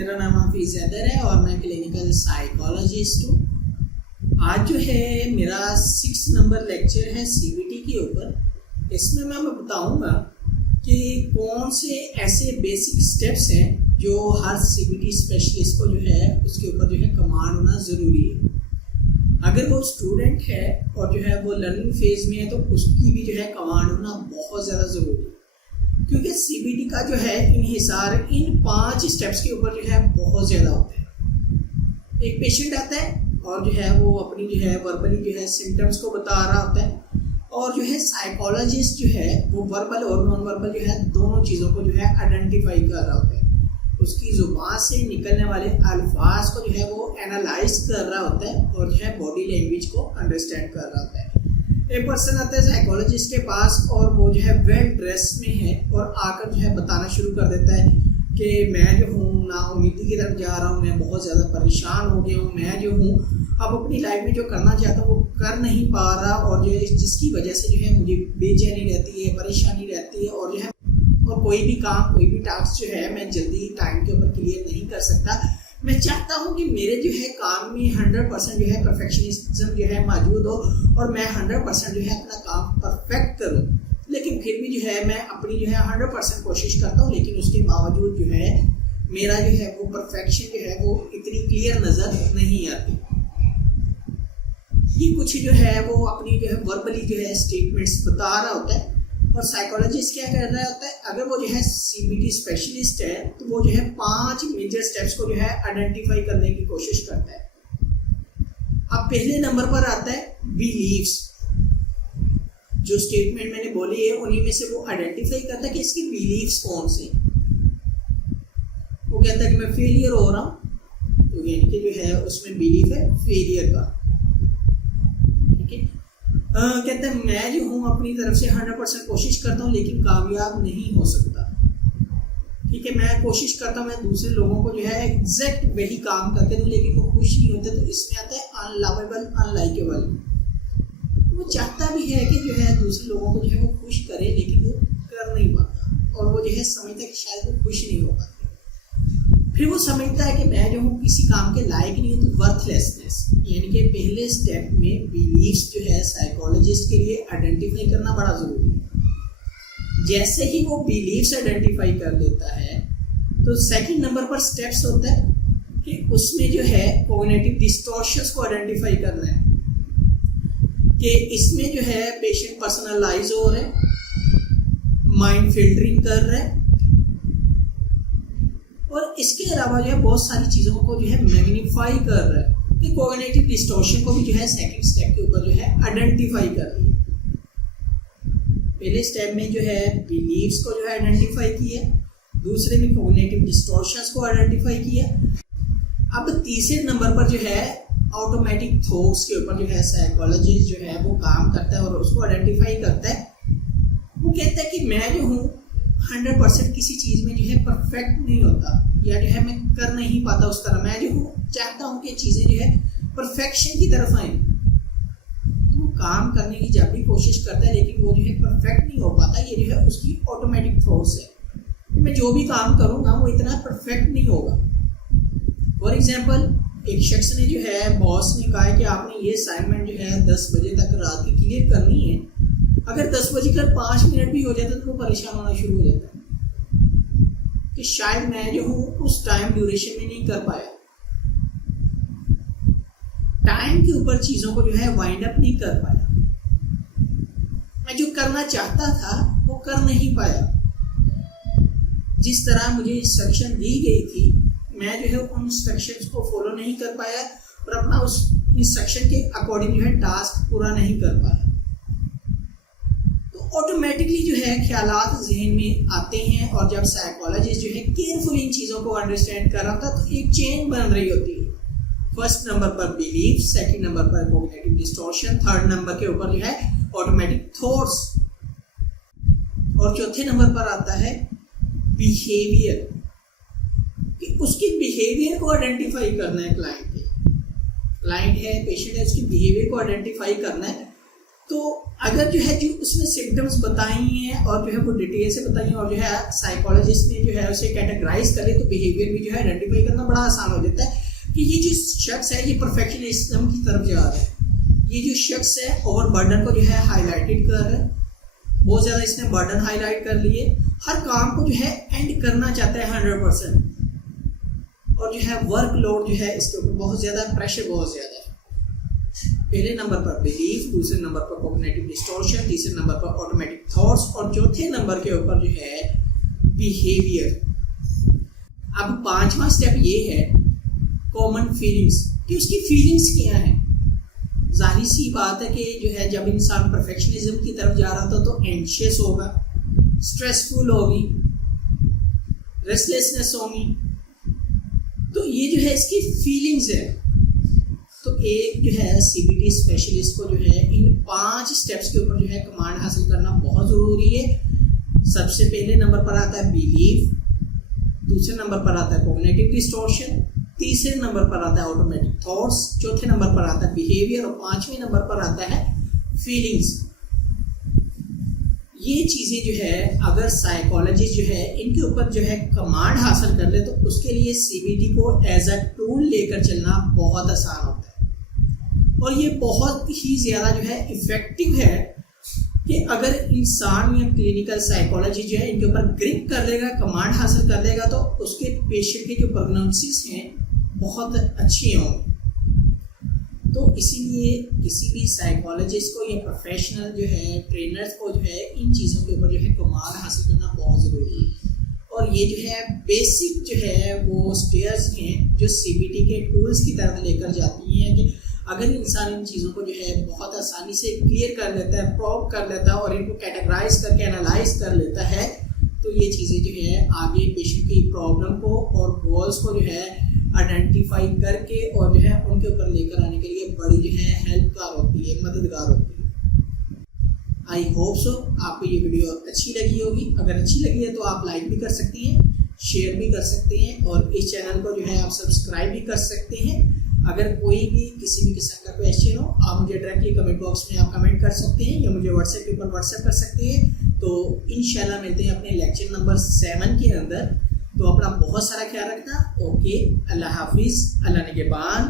मेरा नाम हाफिज हैदर है और मैं क्लिनिकल साइकोलॉजिस्ट हूँ। आज जो है मेरा 6 नंबर लेक्चर है सीबीटी के ऊपर। इसमें मैं बताऊँगा कि कौन से ऐसे बेसिक स्टेप्स हैं जो हर सीबीटी स्पेशलिस्ट को जो है उसके ऊपर जो है कमांड होना ज़रूरी है। अगर वो स्टूडेंट है और जो है वो लर्निंग फेज में है तो उसकी भी जो है कमांड होना बहुत ज़्यादा ज़रूरी है, क्योंकि सीबीटी का जो है इन्हिसार इन 5 स्टेप्स के ऊपर जो है बहुत ज़्यादा होता है। एक पेशेंट आता है और जो है वो अपनी जो है वर्बली जो है सिम्टम्स को बता रहा होता है और जो है साइकोलॉजिस्ट जो है वो वर्बल और नॉन वर्बल जो है दोनों चीज़ों को जो है आइडेंटिफाई कर रहा होता है। उसकी ज़ुबान से निकलने वाले अल्फाज को जो है वो एनालाइज कर रहा होता है और जो है बॉडी लैंग्वेज को अंडरस्टैंड कर रहा होता है। एक पर्सन आता है साइकोलॉजिस्ट के पास और वो जो है वेल ड्रेस में है और आकर जो है बताना शुरू कर देता है कि मैं जो हूँ नाउमीदी की तरफ जा रहा हूँ, मैं बहुत ज़्यादा परेशान हो गया हूँ, मैं जो हूँ अब अपनी लाइफ में जो करना चाहता हूँ वो कर नहीं पा रहा और जो है जिसकी वजह से जो है मुझे बेचैनी रहती है, परेशानी रहती है और जो है और कोई भी काम कोई भी टास्क जो है मैं जल्दी टाइम के ऊपर क्लियर नहीं कर सकता। मैं चाहता हूँ कि मेरे जो है काम में 100% जो है परफेक्शनिज्म जो है मौजूद हो और मैं 100% जो है अपना काम परफेक्ट करूँ, लेकिन फिर भी जो है मैं अपनी जो है 100% कोशिश करता हूँ, लेकिन उसके बावजूद जो है मेरा जो है वो परफेक्शन जो है वो इतनी क्लियर नज़र नहीं आती। ये कुछ जो है वो अपनी जो है वर्बली जो है स्टेटमेंट्स बता रहा होता है और साइकोलॉजिस्ट क्या कर रहा होता है, अगर वो जो है सीबीटी स्पेशलिस्ट है तो वो जो है 5 मेजर स्टेप्स को जो है आइडेंटिफाई करने की कोशिश करता है। अब पहले नंबर पर आता है बिलीव्स। जो स्टेटमेंट मैंने बोली है उन्हीं में से वो आइडेंटिफाई करता है कि इसकी बिलीव्स कौन से। वो कहता है कि मैं फेलियर हो रहा हूँ, तो यानी कि जो है उसमें बिलीव है फेलियर का। कहते हैं मैं जो हूँ अपनी तरफ से 100% कोशिश करता हूँ लेकिन कामयाब नहीं हो सकता। ठीक है, मैं कोशिश करता हूँ मैं दूसरे लोगों को जो है एग्जैक्ट वही काम करके दूँ लेकिन वो खुश नहीं होते, तो इसमें आता है अनलवेबल अनलाइकेबल। वो चाहता भी है कि जो है दूसरे लोगों को जो है वो खुश करे लेकिन वो कर नहीं पाता और वो जो है समझता है कि शायद वो खुश नहीं हो पाता। फिर वो समझता है कि मैं जो हूँ किसी काम के लायक नहीं हूँ, तो वर्थलेसनेस। यानी कि पहले स्टेप में बिलीव्स जो है साइकोलॉजिस्ट के लिए आइडेंटिफाई करना बड़ा ज़रूरी है। जैसे ही वो बिलीव्स आइडेंटिफाई कर लेता है तो सेकंड नंबर पर स्टेप्स होता है कि उसमें जो है कॉग्निटिव डिस्टॉर्शंस को आइडेंटिफाई करना है कि इसमें जो है पेशेंट पर्सनलाइज हो रहे हैं, माइंड फिल्टरिंग कर रहे हैं और इसके अलावा जो है बहुत सारी चीज़ों को जो है मैग्नीफाई कर रहा है कि कॉग्निटिव डिस्टॉर्शन को भी जो है सेकंड स्टेप के ऊपर जो है आइडेंटिफाई कर लिया। पहले स्टेप में जो है बिलीव्स को जो है आइडेंटिफाई किया, दूसरे में कॉग्निटिव डिस्टॉर्शंस को आइडेंटिफाई किया। अब तीसरे नंबर पर जो है ऑटोमेटिक थॉट्स के ऊपर जो है साइकोलॉजिस्ट जो है वो काम करता है और उसको आइडेंटिफाई करता है। वो कहता है कि मैं जो हूँ 100% किसी चीज़ में जो है परफेक्ट नहीं होता या जो है मैं कर नहीं पाता उस तरह। मैं जो हूँ चाहता हूँ कि चीज़ें जो है परफेक्शन की तरफ आए, तो वो काम करने की जब भी कोशिश करता है लेकिन वो जो है परफेक्ट नहीं हो पाता। ये जो है उसकी ऑटोमेटिक थॉट्स है, मैं जो भी काम करूँगा वो इतना परफेक्ट नहीं होगा। फॉर एग्जाम्पल, एक शख्स ने जो है बॉस ने कहा है कि आपने ये असाइनमेंट जो है 10 बजे तक रात की क्लियर करनी है। अगर 10:05 भी हो जाता तो वो परेशान होना शुरू हो जाता है कि शायद मैं जो हूँ उस टाइम ड्यूरेशन में नहीं कर पाया। टाइम के ऊपर चीज़ों को जो है वाइंड अप नहीं कर पाया। मैं जो करना चाहता था वो कर नहीं पाया। जिस तरह मुझे इंस्ट्रक्शन दी गई थी मैं जो है उन इंस्ट्रक्शंस को फॉलो नहीं कर पाया और अपना उस इंस्ट्रक्शन के अकॉर्डिंग जो है टास्क पूरा नहीं कर पाया। ऑटोमेटिकली जो है ख्यालात जहन में आते हैं और जब साइकोलॉजिस्ट जो है केयरफुली इन चीज़ों को अंडरस्टैंड कर रहा था तो एक चेन बन रही होती है। फर्स्ट नंबर पर बिलीफ, सेकंड नंबर पर कॉग्निटिव डिस्टॉर्शन, थर्ड नंबर के ऊपर जो है ऑटोमेटिक थॉट्स और चौथे नंबर पर आता है बिहेवियर, कि उसकी बिहेवियर को आइडेंटिफाई करना है। क्लाइंट है, पेशेंट है, उसकी बिहेवियर को आइडेंटिफाई करना है। तो अगर जो है जो उसने सिम्टम्स बताई हैं और जो है वो डिटेल से बताई हैं और जो है साइकोलॉजिस्ट ने जो है उसे कैटेगराइज करे तो बिहेवियर भी जो है आइडेंटिफाई करना बड़ा आसान हो जाता है कि ये जो शख्स है ये परफेक्शनिज्म की तरफ जा रहा है। ये जो शख्स है ओवरबर्डन को जो है हाईलाइटेड कर रहा है, बहुत ज़्यादा इसने बर्डन हाईलाइट कर लिए, हर काम को जो है एंड करना चाहता है 100%, और जो है वर्कलोड जो है इसके ऊपर बहुत ज़्यादा, प्रेशर बहुत ज़्यादा है। पहले नंबर पर बिलीफ, दूसरे नंबर पर कॉग्निटिव डिस्टॉर्शन, तीसरे नंबर पर ऑटोमेटिक थॉट्स और चौथे नंबर के ऊपर जो है बिहेवियर। अब पांचवा स्टेप ये है कॉमन फीलिंग्स, कि उसकी फीलिंग्स क्या है। जाहिर सी बात है कि जो है जब इंसान परफेक्शनिज्म की तरफ जा रहा था तो एंशियस होगा, स्ट्रेसफुल होगी, रेस्टलेसनेस होगी, तो ये जो है इसकी फीलिंग्स है। तो एक जो है सीबीटी स्पेशलिस्ट को जो है इन 5 स्टेप्स के ऊपर जो है कमांड हासिल करना बहुत ज़रूरी है। सबसे पहले नंबर पर आता है बिलीफ, दूसरे नंबर पर आता है कॉग्निटिव डिस्टॉर्शन, तीसरे नंबर पर आता है ऑटोमेटिक थॉट्स, चौथे नंबर पर आता है बिहेवियर और पांचवें नंबर पर आता है फीलिंग्स। ये चीज़ें जो है अगर साइकोलॉजिस्ट जो है इनके ऊपर जो है कमांड हासिल कर ले तो उसके लिए सीबीटी को एज अ टूल लेकर चलना बहुत आसान होता है। और ये बहुत ही ज़्यादा जो है इफ़ेक्टिव है कि अगर इंसान या क्लिनिकल साइकोलॉजी जो है इनके ऊपर ग्रिप कर लेगा, कमांड हासिल कर लेगा, तो उसके पेशेंट के जो प्रोग्नोसिस हैं बहुत अच्छे होंगे। तो इसीलिए किसी भी साइकोलॉजिस्ट को या प्रोफेशनल जो है ट्रेनर्स को जो है इन चीज़ों के ऊपर जो है कमांड हासिल करना बहुत ज़रूरी है। और ये जो है बेसिक जो है वो स्टेयर्स हैं जो सीबीटी के टूल्स की तरफ लेकर जाती हैं कि अगर इंसान इन चीज़ों को जो है बहुत आसानी से क्लियर कर लेता है, प्रोब कर लेता है और इनको कैटेगराइज करके एनालाइज कर लेता है, तो ये चीज़ें जो है आगे पेशेंट की प्रॉब्लम को और गोल्स को जो है आइडेंटिफाई करके और जो है उनके ऊपर लेकर आने के लिए बड़ी जो है हेल्पकार होती है, मददगार होती है। आई होप सो आपको ये वीडियो अच्छी लगी होगी। अगर अच्छी लगी है तो आप लाइक भी कर सकती हैं, शेयर भी कर सकते हैं और इस चैनल को जो है आप सब्सक्राइब भी कर सकते हैं। अगर कोई भी किसी भी किस्म का क्वेश्चन हो आप मुझे डायरेक्टली कमेंट बॉक्स में आप कमेंट कर सकते हैं या मुझे व्हाट्सएप के ऊपर व्हाट्सएप कर सकते हैं। तो इंशाल्लाह मिलते हैं अपने लेक्चर नंबर 7 के अंदर। तो अपना बहुत सारा ख्याल रखना। ओके, अल्लाह हाफिज़, अल्लाह निगहबान।